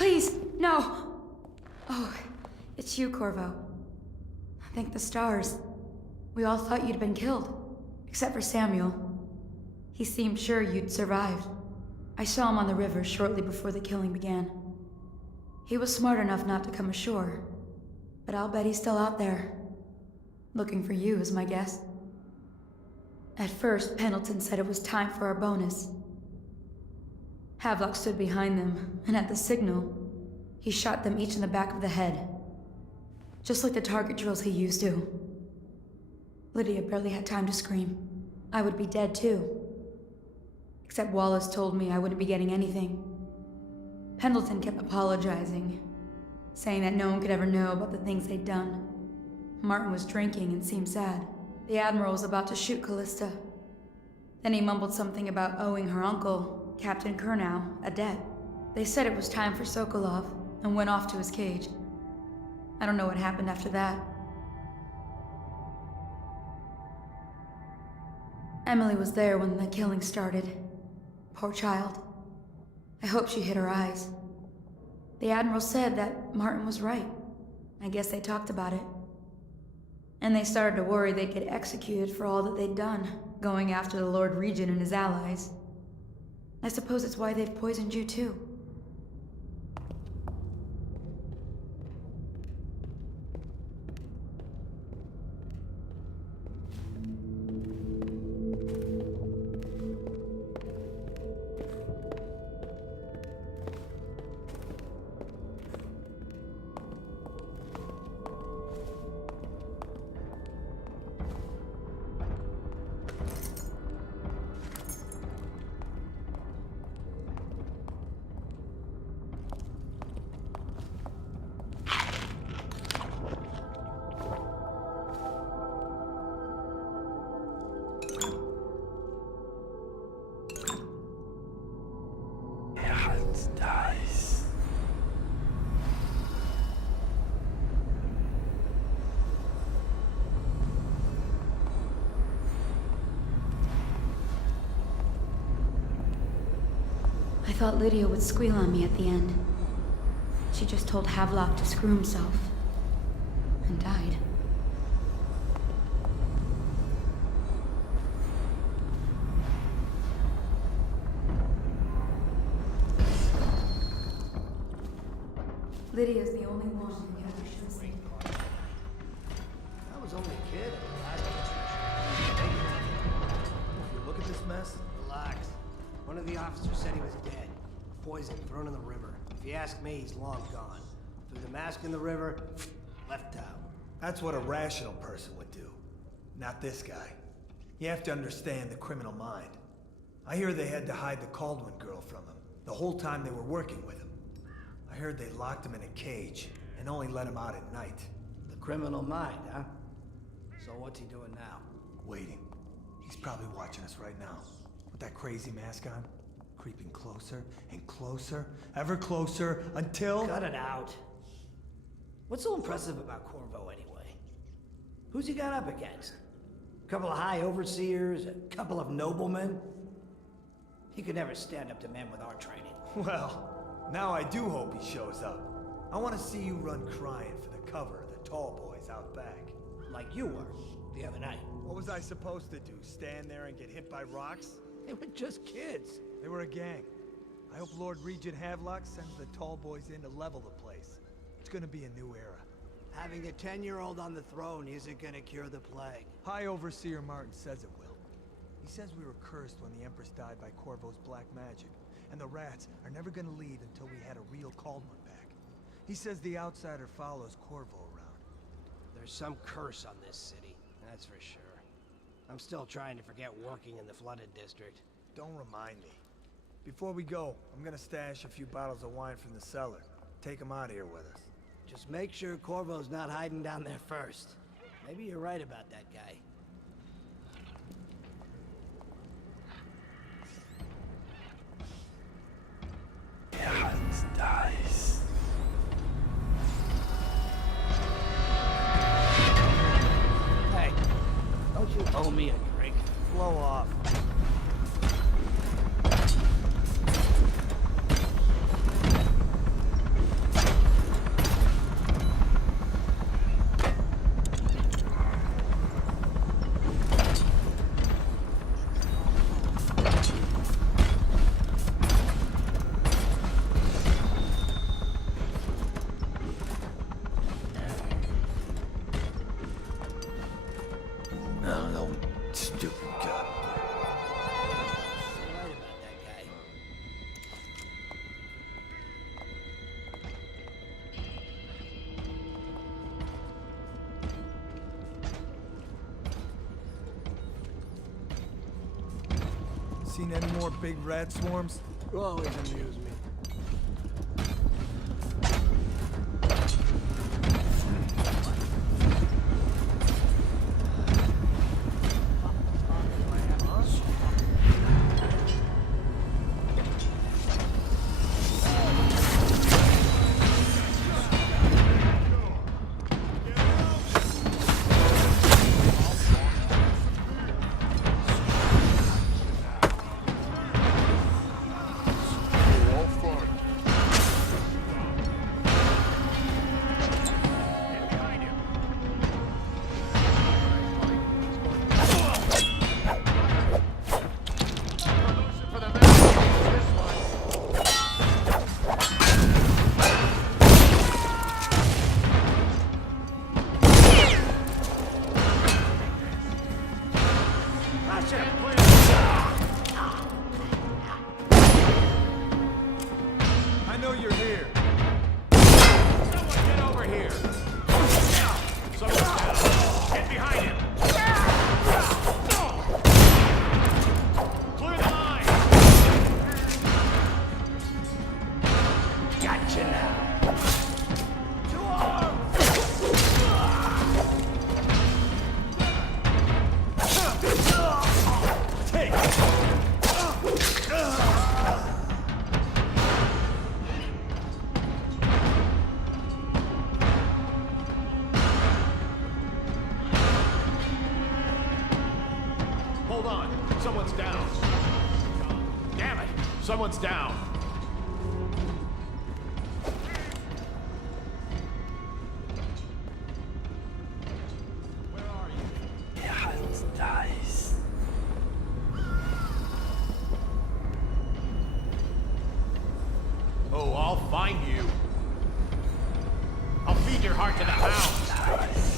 Please, no! Oh, it's you, Corvo. Thank the stars. We all thought you'd been killed, except for Samuel. He seemed sure you'd survived. I saw him on the river shortly before the killing began. He was smart enough not to come ashore, but I'll bet he's still out there. Looking for you is my guess. At first, Pendleton said it was time for our bonus. Havelock stood behind them, and at the signal, he shot them each in the back of the head. Just like the target drills he used to. Lydia barely had time to scream. I would be dead too. Except Wallace told me I wouldn't be getting anything. Pendleton kept apologizing, saying that no one could ever know about the things they'd done. Martin was drinking and seemed sad. The Admiral was about to shoot Callista. Then he mumbled something about owing her uncle, Captain Kurnow, a debt. They said it was time for Sokolov, and went off to his cage. I don't know what happened after that. Emily was there when the killing started. Poor child. I hope she hid her eyes. The Admiral said that Martin was right. I guess they talked about it. And they started to worry they'd get executed for all that they'd done, going after the Lord Regent and his allies. I suppose it's why they've poisoned you too. I thought Lydia would squeal on me at the end. She just told Havelock to screw himself. And died. Lydia's the only one who can ever show me. I was only a kid. You look at this mess? Relax. One of the officers said he was dead. Poison thrown in the river. If you ask me, he's long gone. Threw the mask in the river, left out. That's what a rational person would do. Not this guy. You have to understand the criminal mind. I hear they had to hide the Caldwin girl from him, the whole time they were working with him. I heard they locked him in a cage, and only let him out at night. The criminal mind, huh? So what's he doing now? Waiting. He's probably watching us right now. With that crazy mask on. Creeping closer and closer, ever closer, until... Cut it out. What's so impressive about Corvo anyway? Who's he got up against? A couple of high overseers, a couple of noblemen? He could never stand up to men with our training. Well, now I do hope he shows up. I want to see you run crying for the cover of the tall boys out back. Like you were, the other night. What was I supposed to do, stand there and get hit by rocks? They were just kids. They were a gang. I hope Lord Regent Havelock sends the tall boys in to level the place. It's gonna be a new era. Having a 10-year-old on the throne isn't gonna cure the plague. High Overseer Martin says it will. He says we were cursed when the Empress died by Corvo's black magic, and the rats are never gonna leave until we had a real Caldwin back. He says the outsider follows Corvo around. There's some curse on this city, that's for sure. I'm still trying to forget working in the flooded district. Don't remind me. Before we go, I'm gonna stash a few bottles of wine from the cellar. Take them out of here with us. Just make sure Corvo's not hiding down there first. Maybe you're right about that guy. Hans dies. Hey, don't you owe me a drink? Blow off. Seen any more big rat swarms? You always amuse me. I know you're here. Someone get over here! Someone's down! Get behind him! Clear the line! Gotcha now. Take! Hold on! Someone's down! Damn it! Someone's down! Where are you? Dies. Oh, I'll find you! I'll feed your heart to the hound! Dies.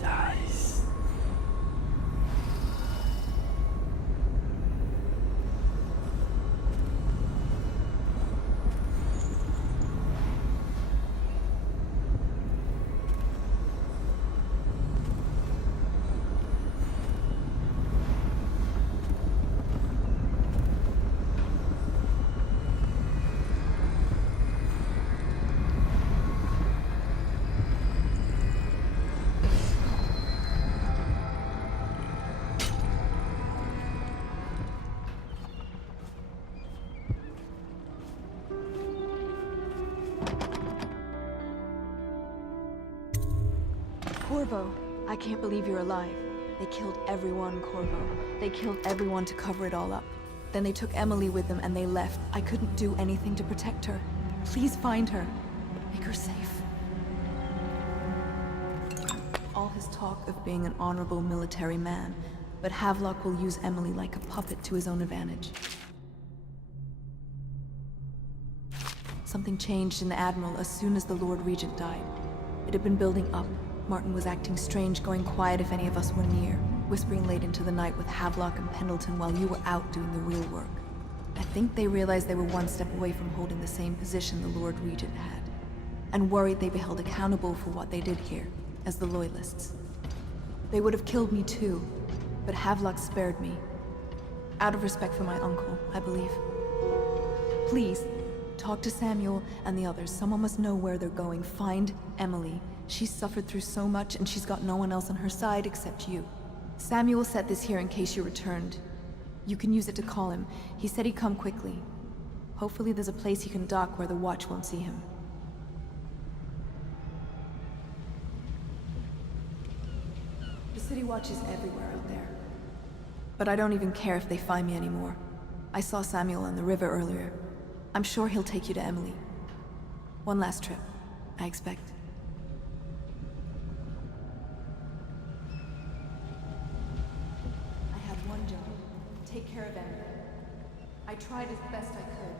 Dies. Corvo, I can't believe you're alive. They killed everyone, Corvo. They killed everyone to cover it all up. Then they took Emily with them and they left. I couldn't do anything to protect her. Please find her. Make her safe. All his talk of being an honorable military man, but Havelock will use Emily like a puppet to his own advantage. Something changed in the Admiral as soon as the Lord Regent died. It had been building up. Martin was acting strange, going quiet if any of us were near. whispering late into the night with Havelock and Pendleton while you were out doing the real work. I think they realized they were one step away from holding the same position the Lord Regent had, and worried they'd be held accountable for what they did here, as the Loyalists. They would have killed me too, but Havelock spared me. Out of respect for my uncle, I believe. Please, talk to Samuel and the others. Someone must know where they're going. Find Emily. She's suffered through so much, and she's got no one else on her side except you. Samuel set this here in case you returned. You can use it to call him. He said he'd come quickly. Hopefully there's a place he can dock where the Watch won't see him. The City Watch is everywhere out there. But I don't even care if they find me anymore. I saw Samuel on the river earlier. I'm sure he'll take you to Emily. One last trip, I expect. I have one job. Take care of Emily. I tried as best I could.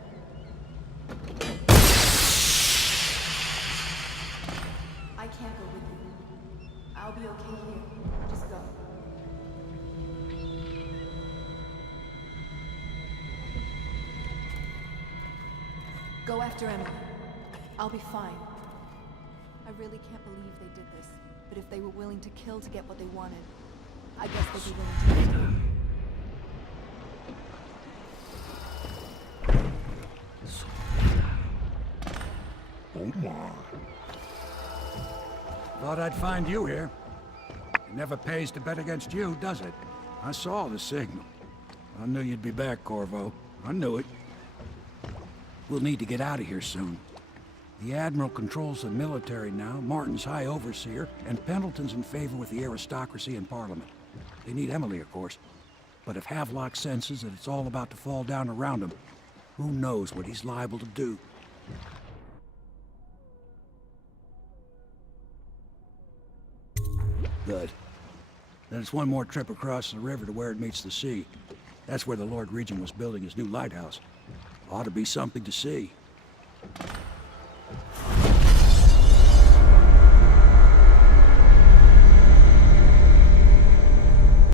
I can't go with you. I'll be okay here. Just go. Go after Emily. I'll be fine. I really can't believe they did this, but if they were willing to kill to get what they wanted, I guess they'd be willing to kill. Oh my. Thought I'd find you here. It never pays to bet against you, does it? I saw the signal. I knew you'd be back, Corvo. I knew it. We'll need to get out of here soon. The Admiral controls the military now, Martin's High Overseer, and Pendleton's in favor with the aristocracy and Parliament. They need Emily, of course. But if Havelock senses that it's all about to fall down around him, who knows what he's liable to do. Good. Then it's one more trip across the river to where it meets the sea. That's where the Lord Regent was building his new lighthouse. Ought to be something to see.